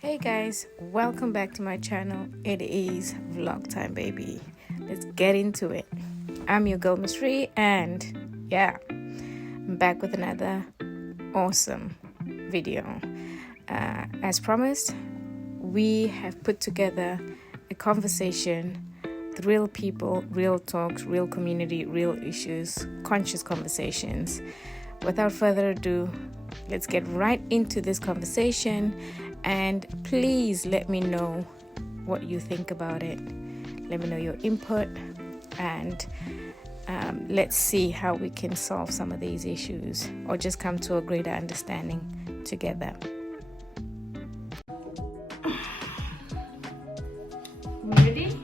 Hey guys, welcome back to my channel. It is vlog time, baby. Let's get into it. I'm your girl Miss Ree, and yeah, I'm back with another awesome video. As promised, we have put together a conversation with real people, real talks, real community, real issues, conscious conversations. Without further ado, let's get right into this conversation. And please let me know what you think about it. Let me know your input, and let's see how we can solve some of these issues or just come to a greater understanding together. Ready?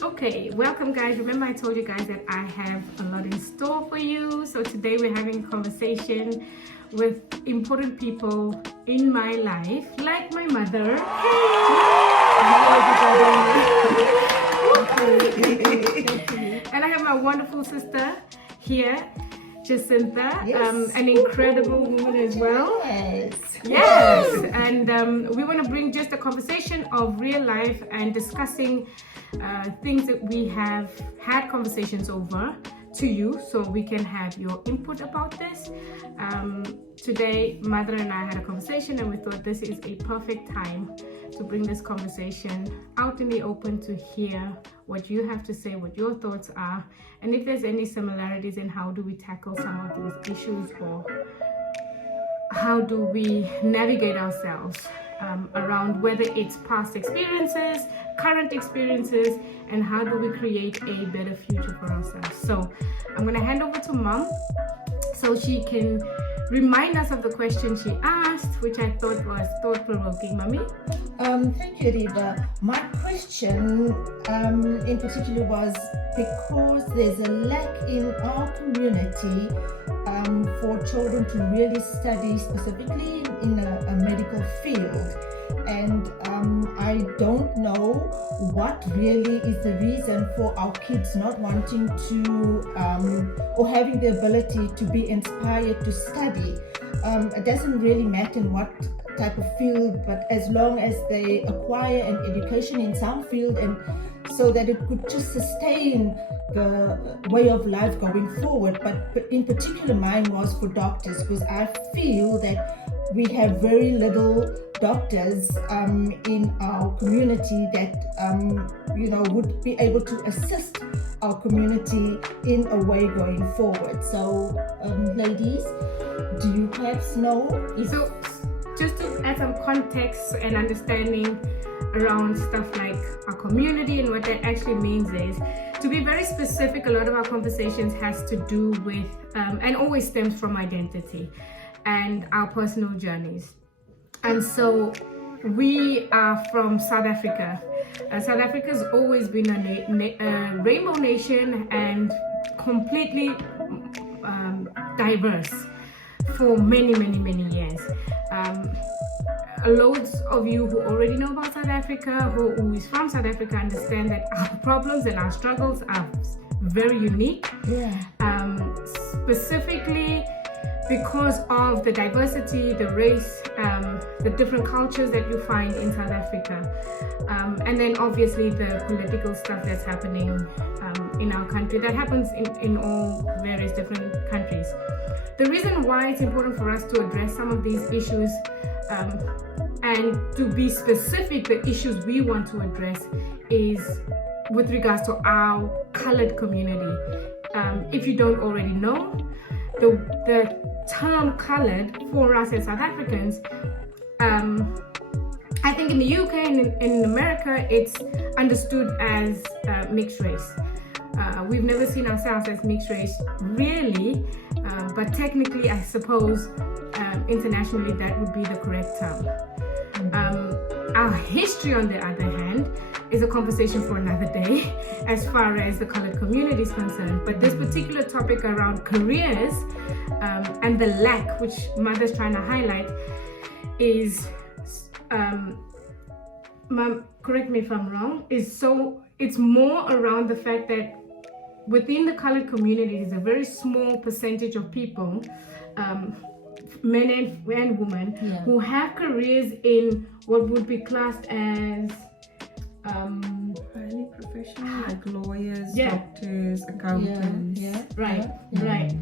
Okay, welcome guys. Remember I told you guys that I have a lot in store for you. So today we're having a conversation with important people in my life, like my mother. And I have my wonderful sister here, Jacinta, Yes. an incredible woman as well. Yes. And we want to bring just a conversation of real life and discussing things that we have had conversations over to you, so we can have your input about this. Today, Mother and I had a conversation, and we thought this is a perfect time to bring this conversation out in the open to hear what you have to say, what your thoughts are, and if there's any similarities in how do we tackle some of these issues, or how do we navigate ourselves around whether it's past experiences, current experiences, and how do we create a better future for ourselves. So I'm going to hand over to Mom so she can remind us of the question she asked, which I thought was thought-provoking. Mommy? Thank you, Reba. My question in particular was because there's a lack in our community for children to really study specifically in a medical field. And I don't know what really is the reason for our kids not wanting to or having the ability to be inspired to study. It doesn't really matter in what type of field, but as long as they acquire an education in some field, and so that it could just sustain the way of life going forward. But in particular, mine was for doctors, because I feel that we have very little doctors in our community that would be able to assist our community in a way going forward. So ladies, do you perhaps know if... So just to add some context and understanding around stuff like our community and what that actually means is, to be very specific, a lot of our conversations has to do with and always stems from identity and our personal journeys. And so we are from South Africa. South Africa has always been a rainbow nation and completely diverse for many years. Loads of you who already know about South Africa, who is from South Africa, understand that our problems and our struggles are very unique. Specifically because of the diversity, the race, the different cultures that you find in South Africa, and then obviously the political stuff that's happening in our country, that happens in all various different countries. The reason why it's important for us to address some of these issues and to be specific, the issues we want to address is with regards to our colored community. If you don't already know, the term colored for us as South Africans, I think in the UK and in America, it's understood as mixed race. We've never seen ourselves as mixed race, really, but technically, I suppose, internationally, that would be the correct term. Our history, on the other hand, is a conversation for another day as far as the colored community is concerned. But this particular topic around careers and the lack, which Mother's trying to highlight, is, Mom, correct me if I'm wrong, it's more around the fact that within the colored community is a very small percentage of people, men and women Yeah. who have careers in what would be classed as Highly professional, like lawyers, Yeah. doctors, accountants. right, yeah. right,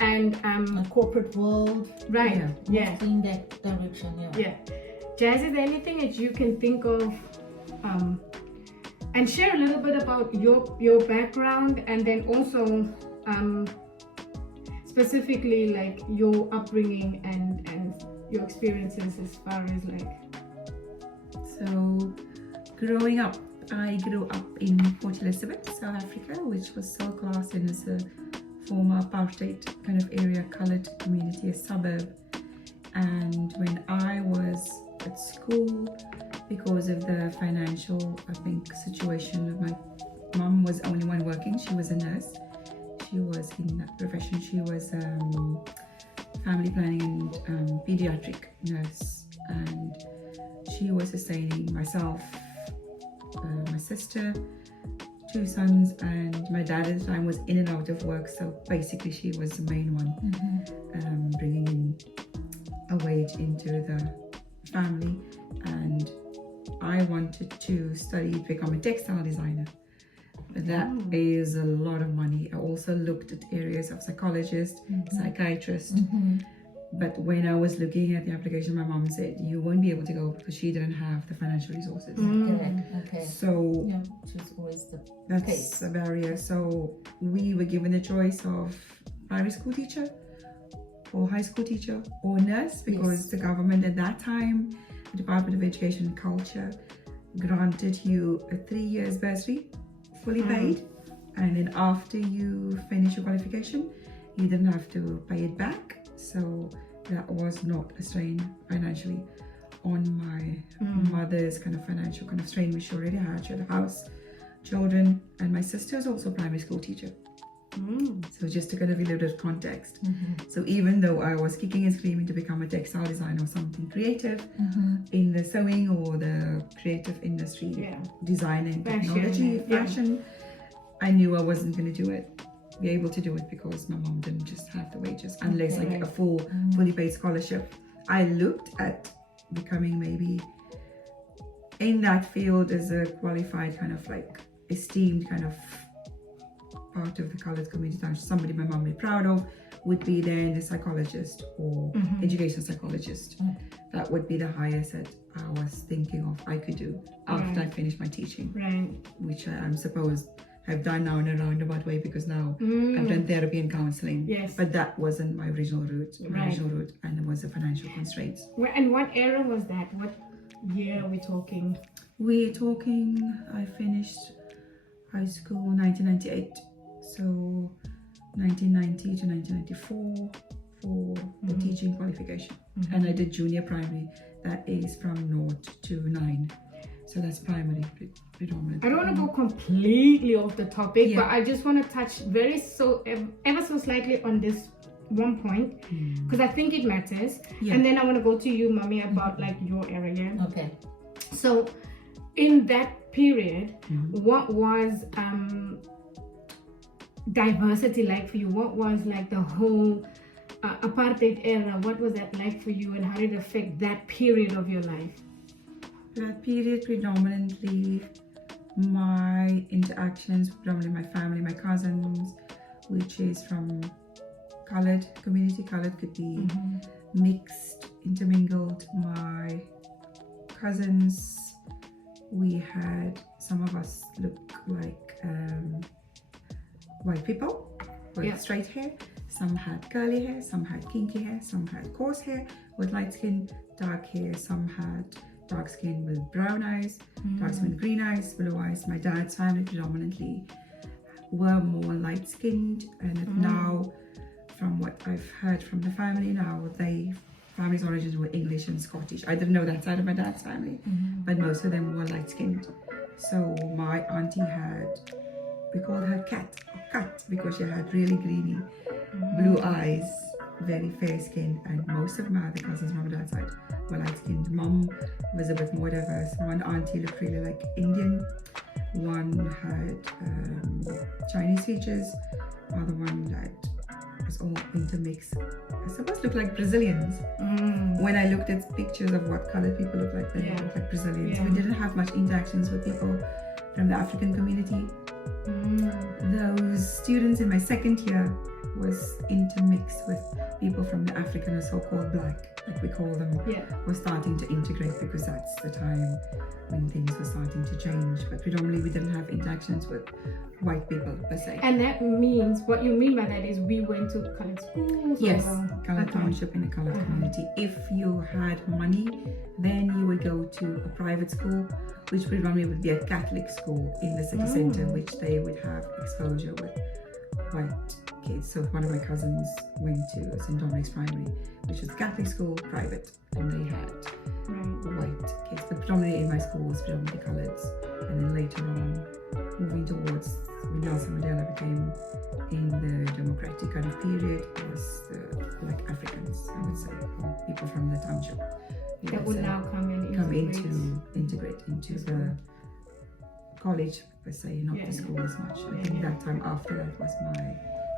and A corporate world, right, Yeah. yeah. mostly in that direction. Yeah. Jazz, is there anything that you can think of, and share a little bit about your background, and then also specifically like your upbringing and your experiences as far as like. So, growing up, I grew up in Port Elizabeth, South Africa, which was still classed in as a former apartheid kind of area, coloured community, a suburb. And when I was at school, because of the financial, I think, situation of my mum was the only one working. She was a nurse. She was in that profession. She was family planning and pediatric nurse, and she was sustaining myself, my sister, 2 sons, and my dad at the time was in and out of work. So basically, she was the main one, bringing in a wage into the family. And I wanted to study to become a textile designer. But that is a lot of money. I also looked at areas of psychologist, psychiatrist. But when I was looking at the application, my mom said, you won't be able to go because she didn't have the financial resources. Okay. So Yeah, which is always the that's case. a barrier. So we were given the choice of primary school teacher or high school teacher or nurse, because Yes. the government at that time, the Department of Education and Culture, granted you a 3 years bursary, fully paid, and then after you finish your qualification, you didn't have to pay it back. So that was not a strain financially on my mother's kind of financial kind of strain, which she already had. She had a house, children, and my sister is also a primary school teacher. So just to kind of a little bit of context. So even though I was kicking and screaming to become a textile designer or something creative in the sewing or the creative industry, design and technology, fashion, I knew I wasn't going to do it, be able to do it, because my mom didn't just have the wages unless I get a fully paid scholarship. I looked at becoming maybe in that field as a qualified kind of like esteemed kind of part of the colored community, somebody my mom would be proud of, would be then the psychologist or educational psychologist. That would be the highest that I was thinking of I could do after I finished my teaching, which I'm supposed have done now in a roundabout way, because now I've done therapy and counseling. But that wasn't my original route. My original route, and it was the financial constraints. And what era was that? What year are we talking? We're talking, I finished high school 1998. So 1990 to 1994 for the teaching qualification. And I did junior primary, that is from 0 to 9. So that's primary predominantly. I don't want to go completely off the topic, but I just want to touch ever so slightly on this one point, because I think it matters. And then I want to go to you, Mommy, about like your area. Okay. So in that period, what was diversity like for you? What was like the whole apartheid era? What was that like for you, and how did it affect that period of your life? That period, predominantly my interactions, predominantly my family, my cousins, which is from colored community. Colored could be mixed, intermingled. My cousins, we had, some of us look like white people with straight hair. Some had curly hair, some had kinky hair, some had coarse hair with light skin, dark hair. Some had dark skin with brown eyes, dark skin with green eyes, blue eyes. My dad's family predominantly were more light skinned, and now, from what I've heard from the family now, family's origins were English and Scottish. I didn't know that side of my dad's family, but most of them were light skinned. So my auntie had, we called her Cat, because she had really greeny blue eyes, very fair skin, and most of my other cousins from my dad's side were light skinned. Mom was a bit more diverse. One auntie looked really like Indian, one had Chinese features, other one had was all intermixed. I suppose looked like Brazilians. When I looked at pictures of what colored people look like, they Yeah. looked like Brazilians. Yeah. We didn't have much interactions with people from the African community. Those students in my second year was intermixed with people from the African or so-called black, like we call them, Yeah. were starting to integrate because that's the time when things were starting to change. But predominantly we didn't have interactions with white people per se. And that means, what you mean by that is we went to colored schools? Yes, or- colored Okay. township in a colored community. If you had money, then you would go to a private school, which predominantly would be a Catholic school in the city center, which they would have exposure with white kids. So one of my cousins went to St. Dominic's Primary, which was Catholic school, private, and they had Right. white kids. But predominantly in my school was predominantly coloreds. And then later on, moving towards when Nelson Mandela became in the democratic kind of period, it was like Africans, I would say, or people from the township. you That would would say, now come in come integrate. integrate into the college per se, not Yeah. the school as much. I Yeah, think yeah. that time after that was my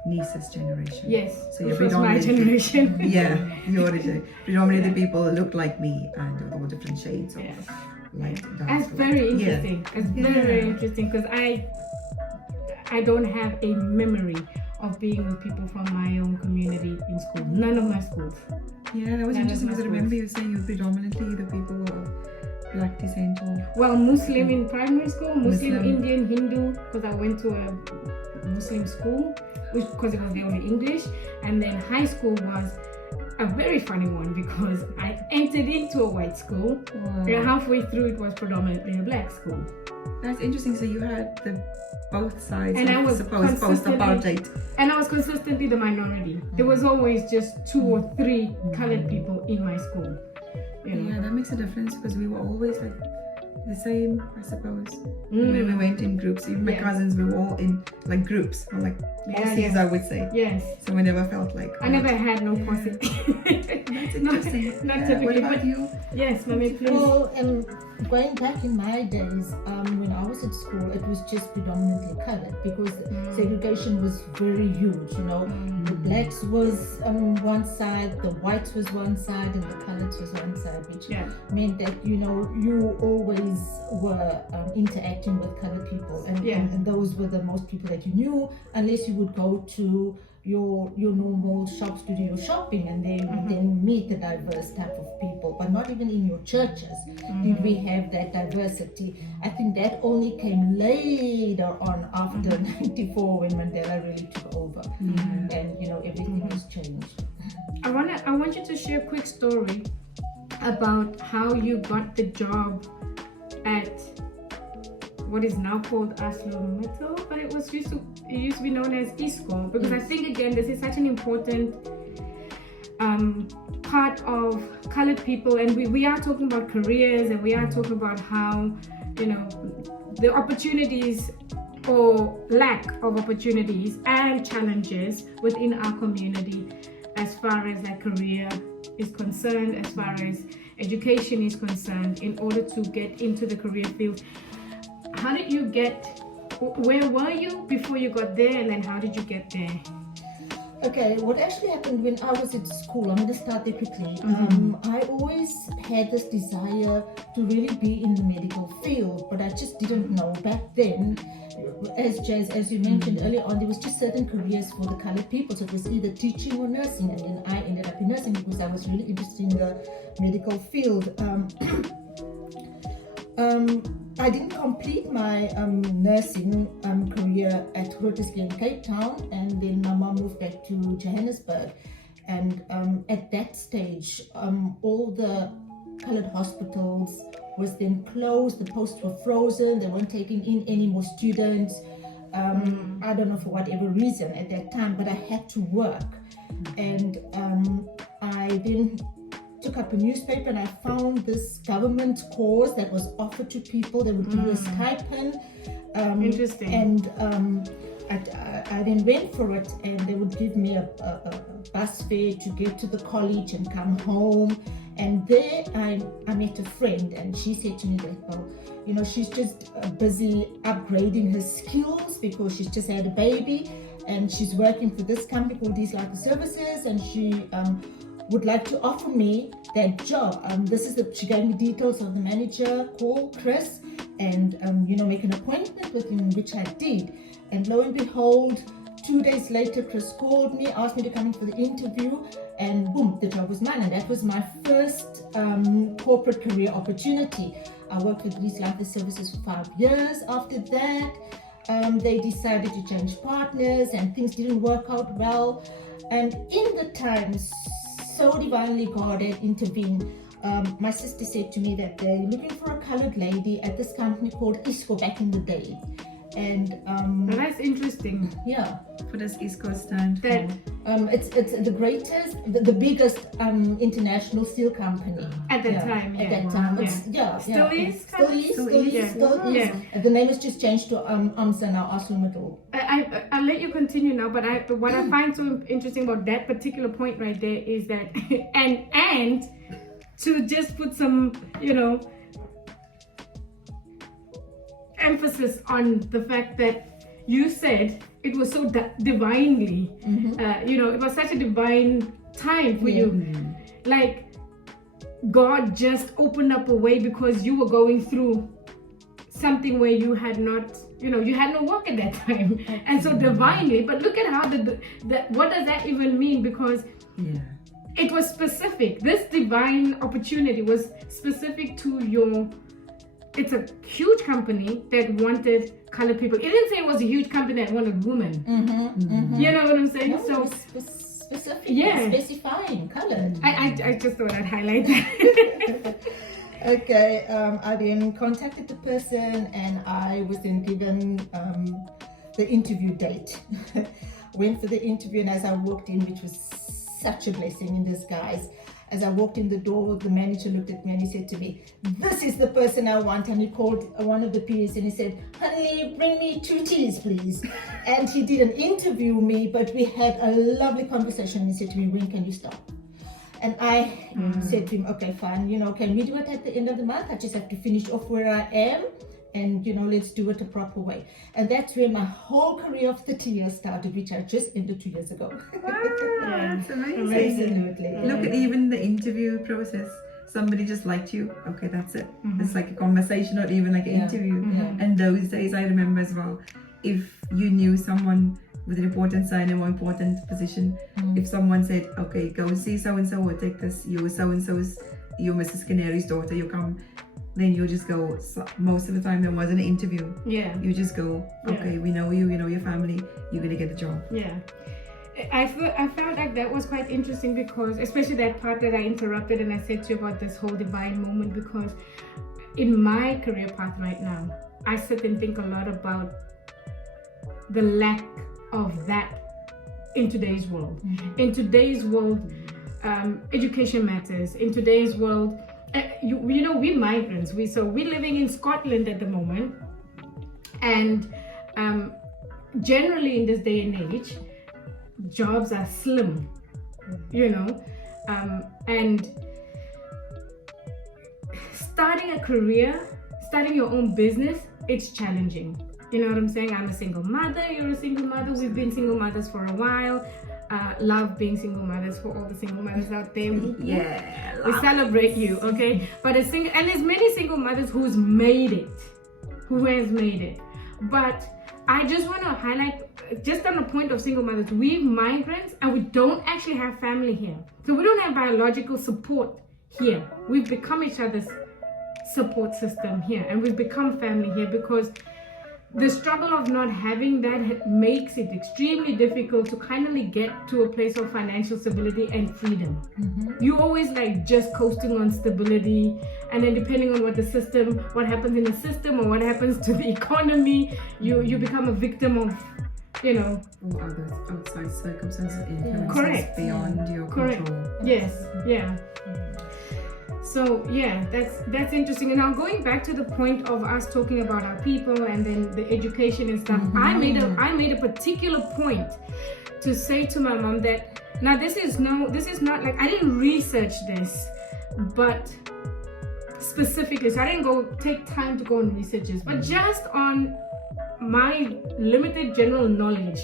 niece's generation. Yes, So which you're was my predominantly- generation. Yeah, your generation. Predominantly the people looked like me and with all different shades of Yeah. light. dark, That's light. very Yeah. interesting. It's very, very Yeah. interesting because I don't have a memory of being with people from my own community in school. None of my schools. Yeah, that was That interesting was because I my remember you saying you predominantly the people were black descent or Well, Muslim in primary school, Muslim, Muslim. Indian, Hindu, because I went to a Muslim school, because it was the only English. And then high school was a very funny one because I entered into a white school, and halfway through it was predominantly a black school. That's interesting. So you had the both sides. And of, I was suppose post consistently- apartheid. And I was consistently the minority. There was always just 2 or 3 colored people in my school. You know? Yeah, that makes a difference because we were always like the same, I suppose. Mm. When we went in groups, even my Yeah. cousins, we were all in like groups or like Yeah, posses, yeah. I would say. Yes. So we never felt like. I never had no posse. That's interesting. Not Yeah, typically, what about but you? yes, mommy, please. Well, going back in my days, when I was at school, it was just predominantly colored because segregation was very huge. You know, the blacks was one side, the whites was one side, and the coloreds was one side, which Yeah. meant that you always were interacting with colored people, and, Yeah. and those were the most people that you knew, unless you would go to your normal shops to do your shopping, and then meet the diverse type of people. But not even in your churches did we have that diversity. I think that only came later on after 94 when Mandela really took over, and everything was changed. I want you to share a quick story about how you got the job at what is now called ArcelorMittal, but it used to be known as ISCO, because I think again this is such an important part of colored people, and we are talking about careers, and we are talking about how the opportunities or lack of opportunities and challenges within our community as far as that career is concerned, as far as education is concerned, in order to get into the career field. How did you where were you before you got there, and then how did you get there? Okay, what actually happened when I was at school, I'm going to start there quickly. I always had this desire to really be in the medical field, but I just didn't know back then. As you mentioned earlier on, there was just certain careers for the colored people. So it was either teaching or nursing, and then I ended up in nursing because I was really interested in the medical field. I didn't complete my nursing career at Grootersdorp in Cape Town, and then my mom moved back to Johannesburg. And at that stage, all the colored hospitals was then closed. The posts were frozen. They weren't taking in any more students. I don't know for whatever reason at that time, but I had to work. And I then took up a newspaper, and I found this government course that was offered to people. They would give you a stipend. Interesting. And I then went for it, and they would give me a bus fare to get to the college and come home. And there I met a friend, and she said to me that, she's just busy upgrading her skills because she's just had a baby. and she's working for this company called These Life Services, and she would like to offer me that job. She gave me details of the manager, call Chris, and make an appointment with him, which I did. And lo and behold, 2 days later, Chris called me, asked me to come in for the interview, and boom, the job was mine. And that was my first corporate career opportunity. I worked with These Life Services for 5 years. After that, they decided to change partners, and things didn't work out well. And in the time, so divinely God had intervened. My sister said to me that they're looking for a colored lady at this company called ISCO back in the day. And Well, that's interesting. yeah, What does ISCO stand for? That it's the greatest, the biggest international steel company at that time, At yeah. that time, Yeah. it's, yeah, Still yeah, is, still kind of? is, Still still is, is, yeah. still is. Yeah. And the name has just changed to AMSA now, ArcelorMittal. I'll let you continue now, but what I find so interesting about that particular point right there is that, and to just put some, emphasis on the fact that you said it was so divinely, it was such a divine time for you. Like God just opened up a way because you were going through something where you had not, you had no work at that time. And so divinely, but look at how what does that even mean? Because it was specific. This divine opportunity was specific to it's a huge company that wanted colored people. It didn't say it was a huge company that wanted women. You know what I'm saying? No, So specific, Yeah. specifying colored. I just thought I'd highlight that. Okay, I then contacted the person, and I was then given the interview date. Went for the interview, and as I walked in, which was such a blessing in disguise, as I walked in the door, the manager looked at me and he said to me, "This is the person I want." And he called one of the peers and he said, "Honey, bring me 2 teas, please." And he didn't interview me, but we had a lovely conversation. He said to me, "When can you start?" And I said to him, "Okay, fine, can we do it at the end of the month? I just have to finish off where I am, and let's do it a proper way." And that's where my whole career of 30 years started, which I just ended 2 years ago. Wow, that's amazing. Absolutely. Look at even the interview process. Somebody just liked you. Okay, that's it. It's like a conversation or even like an interview. And those days I remember as well. If you knew someone with an important sign, a more important position, if someone said, "Okay, go see so and so or take this, you so and so's, you Mrs. Canary's daughter, you come," then you just go. So most of the time there wasn't an interview. Yeah. You just go, "Okay, we know you, we know your family, you're gonna get the job." Yeah. I felt like that was quite interesting because, especially that part that I interrupted and I said to you about this whole divine moment, because in my career path right now, I sit and think a lot about the lack of that in today's world. In today's world, education matters. In today's world, we're migrants. We're living in Scotland at the moment, and generally in this day and age, jobs are slim, and starting a career, starting your own business, it's challenging. You know what I'm saying? I'm a single mother, you're a single mother, we've been single mothers for a while. Love being single mothers for all the single mothers out there. Yeah. We celebrate you, okay? But there's many single mothers who has made it. But I just want to highlight, just on the point of single mothers, we're migrants and we don't actually have family here. So we don't have biological support here. We've become each other's support system here, and we've become family here because the struggle of not having that makes it extremely difficult to kindly get to a place of financial stability and freedom. You always just coasting on stability, and then depending on what happens in the system or what happens to the economy, you become a victim of, All other outside circumstances, influences Correct. beyond your Correct. control. Yes, yeah. So yeah, that's interesting. And now going back to the point of us talking about our people and then the education and stuff, I made a particular point to say to my mom that now this is not like I didn't research this, but specifically, so I didn't go take time to go and research this, but just on my limited general knowledge,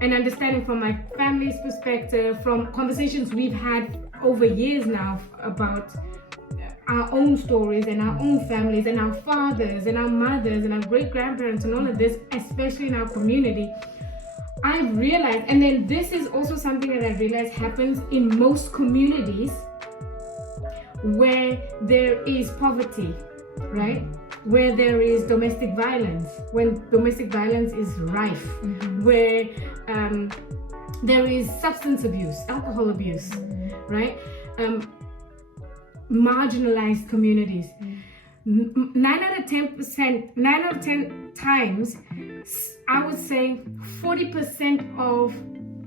an understanding from my family's perspective, from conversations we've had over years now about our own stories and our own families and our fathers and our mothers and our great-grandparents and all of this, especially in our community. I've realized, and then this is also something that I realized happens in most communities where there is poverty, right? Where there is domestic violence, when domestic violence is rife, where there is substance abuse, alcohol abuse, right? Marginalized communities. 9 out of 10 times, I would say 40% of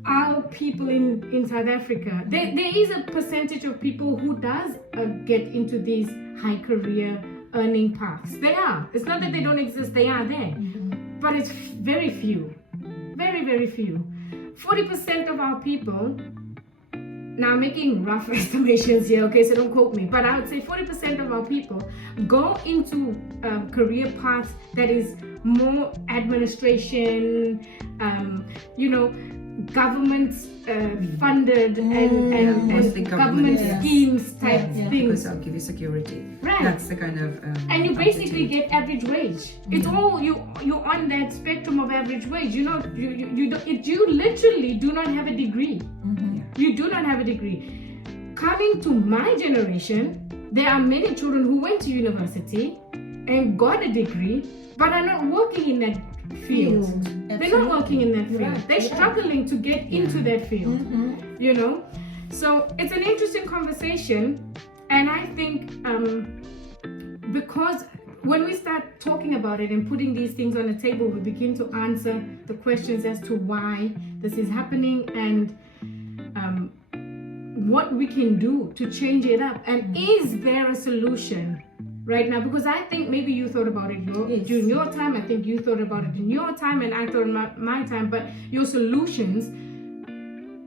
our people in South Africa, there is a percentage of people who does get into these high career earning paths. They are. It's not that they don't exist, they are there. But it's very few. Very, very few. 40% of our people, now I'm making rough estimations here, okay, so don't quote me, but I would say 40% of our people go into career paths that is more administration, government funded and mostly government government, schemes type things. Because I'll give you security. Right. That's the kind of and you basically attitude. get average wage. It's all you're on that spectrum of average wage. You literally do not have a degree. You do not have a degree. Coming to my generation, there are many children who went to university and got a degree, but are not working in that field. They're not working in that field. Right. They're struggling to get into that field. So it's an interesting conversation, and I think because when we start talking about it and putting these things on the table, we begin to answer the questions as to why this is happening and what we can do to change it up, and is there a solution right now? Because I think maybe you thought about it during your time, I think you thought about it in your time, and I thought in my time, but your solutions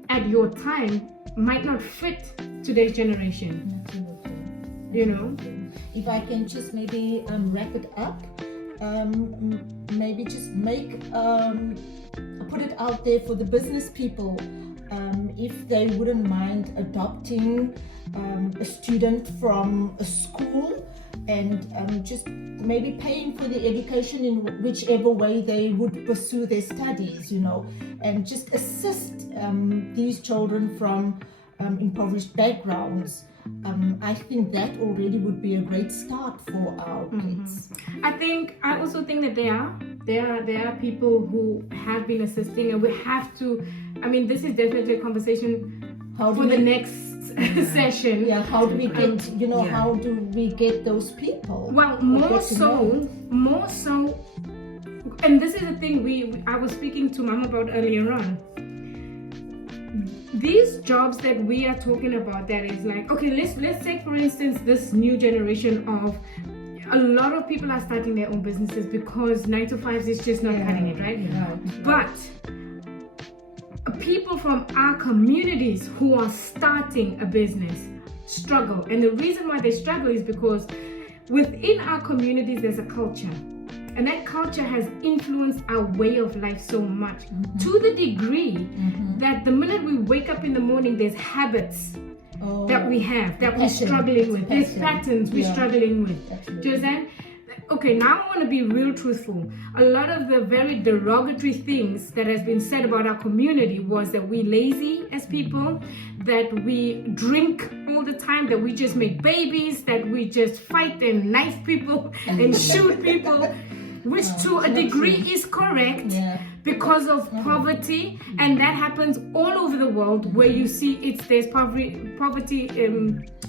at your time might not fit today's generation. Absolutely. If I can just maybe wrap it up, maybe just put it out there for the business people, if they wouldn't mind adopting a student from a school and just maybe paying for the education in whichever way they would pursue their studies, and just assist these children from impoverished backgrounds. I think that already would be a great start for our kids. I also think that there are people who have been assisting, and we have to, this is definitely a conversation for the next session. Yeah, how do we get, how do we get those people? Well, more so, and this is the thing I was speaking to Mom about earlier on. These jobs that we are talking about, that is like, okay, let's take for instance this new generation of, a lot of people are starting their own businesses because 9 to 5 is just not cutting it, right? But people from our communities who are starting a business struggle, and the reason why they struggle is because within our communities there's a culture, and that culture has influenced our way of life so much, to the degree that the minute we wake up in the morning, there's habits that we have, that we're struggling with. There's patterns we're struggling with. Absolutely. Do you understand? Okay, now I want to be real truthful. A lot of the very derogatory things that has been said about our community was that we lazy as people, that we drink all the time, that we just make babies, that we just fight and knife people and shoot people, which to a degree is correct because of poverty, and that happens all over the world where you see there's poverty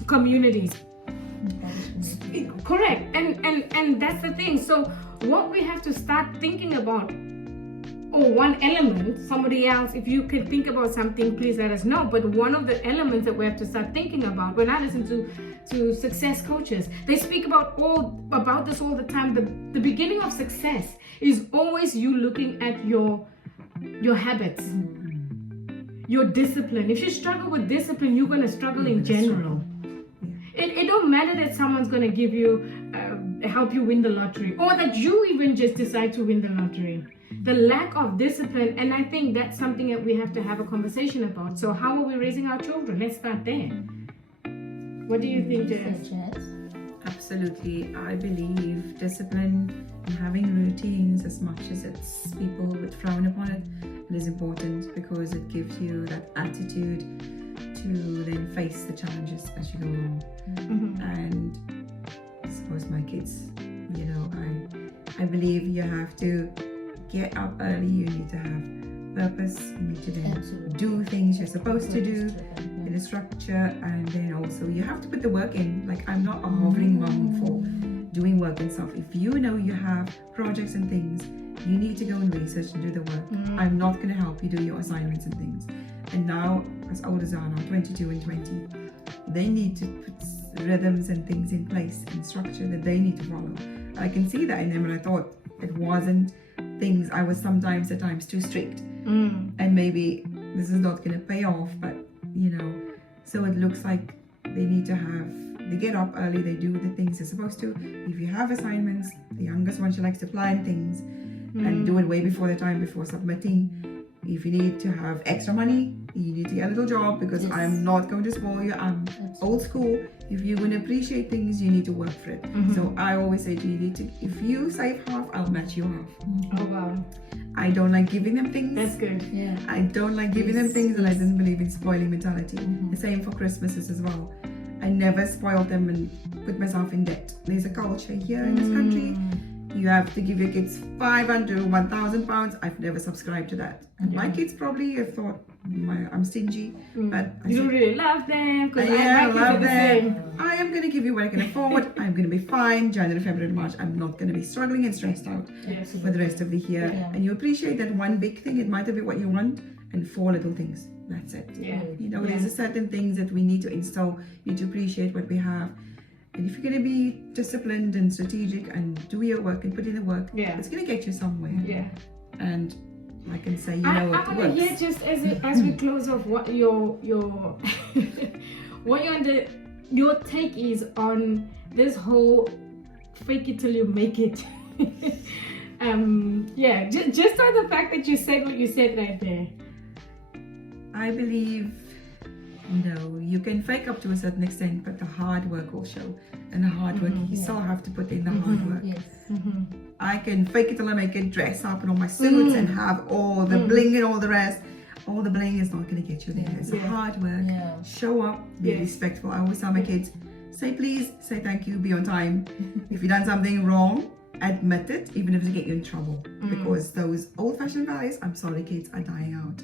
communities. Correct, and that's the thing. So what we have to start thinking about, or one element, somebody else, if you can think about something, please let us know. But one of the elements that we have to start thinking about, when I listen to success coaches, they speak about this all the time. The beginning of success is always you looking at your habits, your discipline. If you struggle with discipline, you're going to struggle in general. It don't matter that someone's going to give you help you win the lottery, or that you even just decide to win the lottery. The lack of discipline, and I think that's something that we have to have a conversation about. So how are we raising our children? Let's start there. What do you think, Jess? Absolutely. I believe discipline and having routines, as much as it's people would frown upon it, it is important because it gives you that attitude to then face the challenges as you go along. And I suppose my kids, you know, I believe you have to get up early, you need to have purpose, you need to then do things you're supposed to do in a structure, and then also you have to put the work in. Like, I'm not a hovering mum for doing work and stuff. If you know you have projects and things, you need to go and research and do the work. I'm not going to help you do your assignments and things. And now, as old as I am, 22 and 20, they need to put rhythms and things in place and structure that they need to follow. I can see that in them, and I thought it wasn't things, I was sometimes at times too strict, and maybe this is not going to pay off, but you know, so it looks like they need to have, they get up early, they do the things they're supposed to. If you have assignments, the youngest one, she likes to plan things and do it way before the time, before submitting. If you need to have extra money, you need to get a little job, because I'm not going to spoil you. I'm old school. If you're going to appreciate things, you need to work for it. So I always say to you, need to, if you save half, I'll match you half. Oh wow, I don't like giving them things. that's good. Yeah. I don't like giving them things, and I didn't believe in spoiling mentality. The same for Christmases as well. I never spoiled them and put myself in debt. There's a culture here in this country. You have to give your kids 500 or 1,000 pounds. I've never subscribed to that. And my kids probably have thought I'm stingy, but I You said, don't really love them, because I I love the same. them. I am going to give you what I can afford. I'm going to be fine. January, February, March. I'm not going to be struggling and stressed out Yes. for the rest of the year. Yeah. And you appreciate that one big thing. It might be what you want, and 4 little things. That's it. Yeah. You know, there's a certain things that we need to install. You need to appreciate what we have. And if you're going to be disciplined and strategic and do your work and put in the work, it's going to get you somewhere. Yeah. And I can say, you I know, it want to works. hear, just as we close off, what your your take is on this whole fake it till you make it. Just on the fact that you said what you said right there. I believe, you know, you can fake up to a certain extent, but the hard work will show. And the hard work, you still have to put in the hard work. Yes. I can fake it till I make it, dress up in all my suits and have all the bling and all the rest. All the bling is not going to get you there. It's hard work. Yeah. Show up, be respectful. I always tell my kids, say please, say thank you, be on time. If you've done something wrong, admit it, even if it get you in trouble. Because those old-fashioned values, I'm sorry kids, are dying out.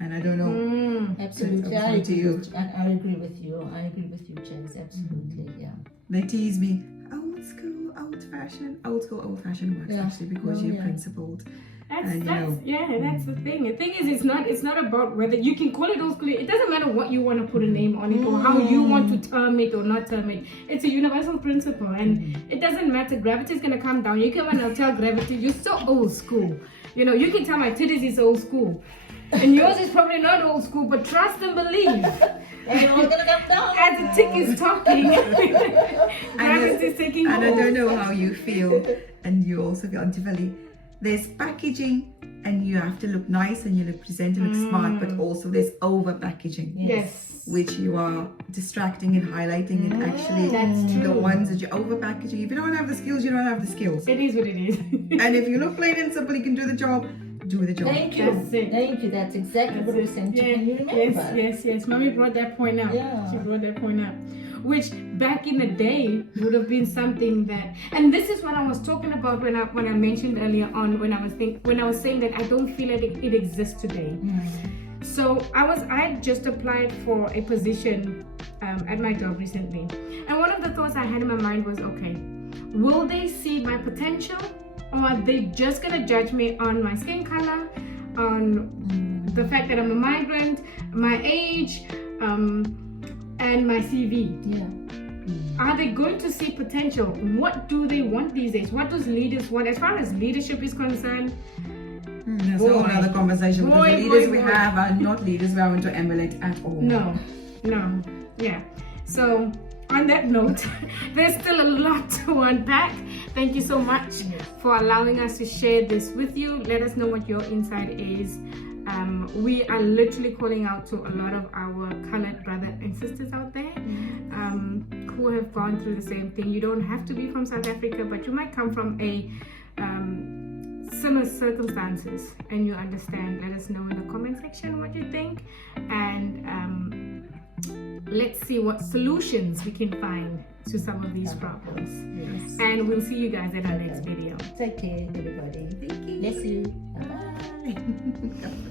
And I don't know. Absolutely. It's I up to agree, you. I agree with you. I agree with you, Chase. Absolutely. Yeah. They tease me, old school, old-fashioned works actually, because you're principled. That's the thing. The thing is, it's not about whether you can call it old school. It doesn't matter what you want to put a name on it or how you want to term it or not term it. It's a universal principle, and it doesn't matter. Gravity is gonna come down. You can and tell gravity, you're so old school. You know, you can tell my titties is old school, and yours is probably not old school. But trust and believe. It's all gonna come down. As the tick is talking, gravity is taking And I hold. don't know how you feel, and you also feel Antifali. There's packaging, and you have to look nice and you look present and look smart, but also there's over packaging. Yes. Which you are distracting and highlighting, and actually That's the true. ones that you're over packaging. If you don't have the skills, you don't have the skills. It is what it is. And if you look plain and simple, you can do the job. Do the job. Thank you. That's it. Thank you. That's exactly what we sent you. Can you remember? Yes. Mommy brought that point up. Yeah. She brought that point up. Which back in the day would have been something that, and this is what I was talking about when I mentioned earlier on when I was saying that I don't feel that it exists today. So I just applied for a position at my job recently, and one of the thoughts I had in my mind was, okay, will they see my potential, or are they just gonna judge me on my skin color, on the fact that I'm a migrant, my age, and my CV? Yeah. Are they going to see potential? What do they want these days? What does leaders want? As far as leadership is concerned, That's a whole other conversation, because the leaders we boy. have are not leaders we want to emulate at all. no, yeah. So on that note, there's still a lot to unpack. Thank you so much for allowing us to share this with you. Let us know what your insight is. We are literally calling out to a lot of our colored brothers and sisters out there who have gone through the same thing. You don't have to be from South Africa, but you might come from a similar circumstances and you understand. Let us know in the comment section what you think, and let's see what solutions we can find to some of these problems. Yes. And we'll see you guys in our next video. Take care, everybody. Thank you. Bless you. Bye.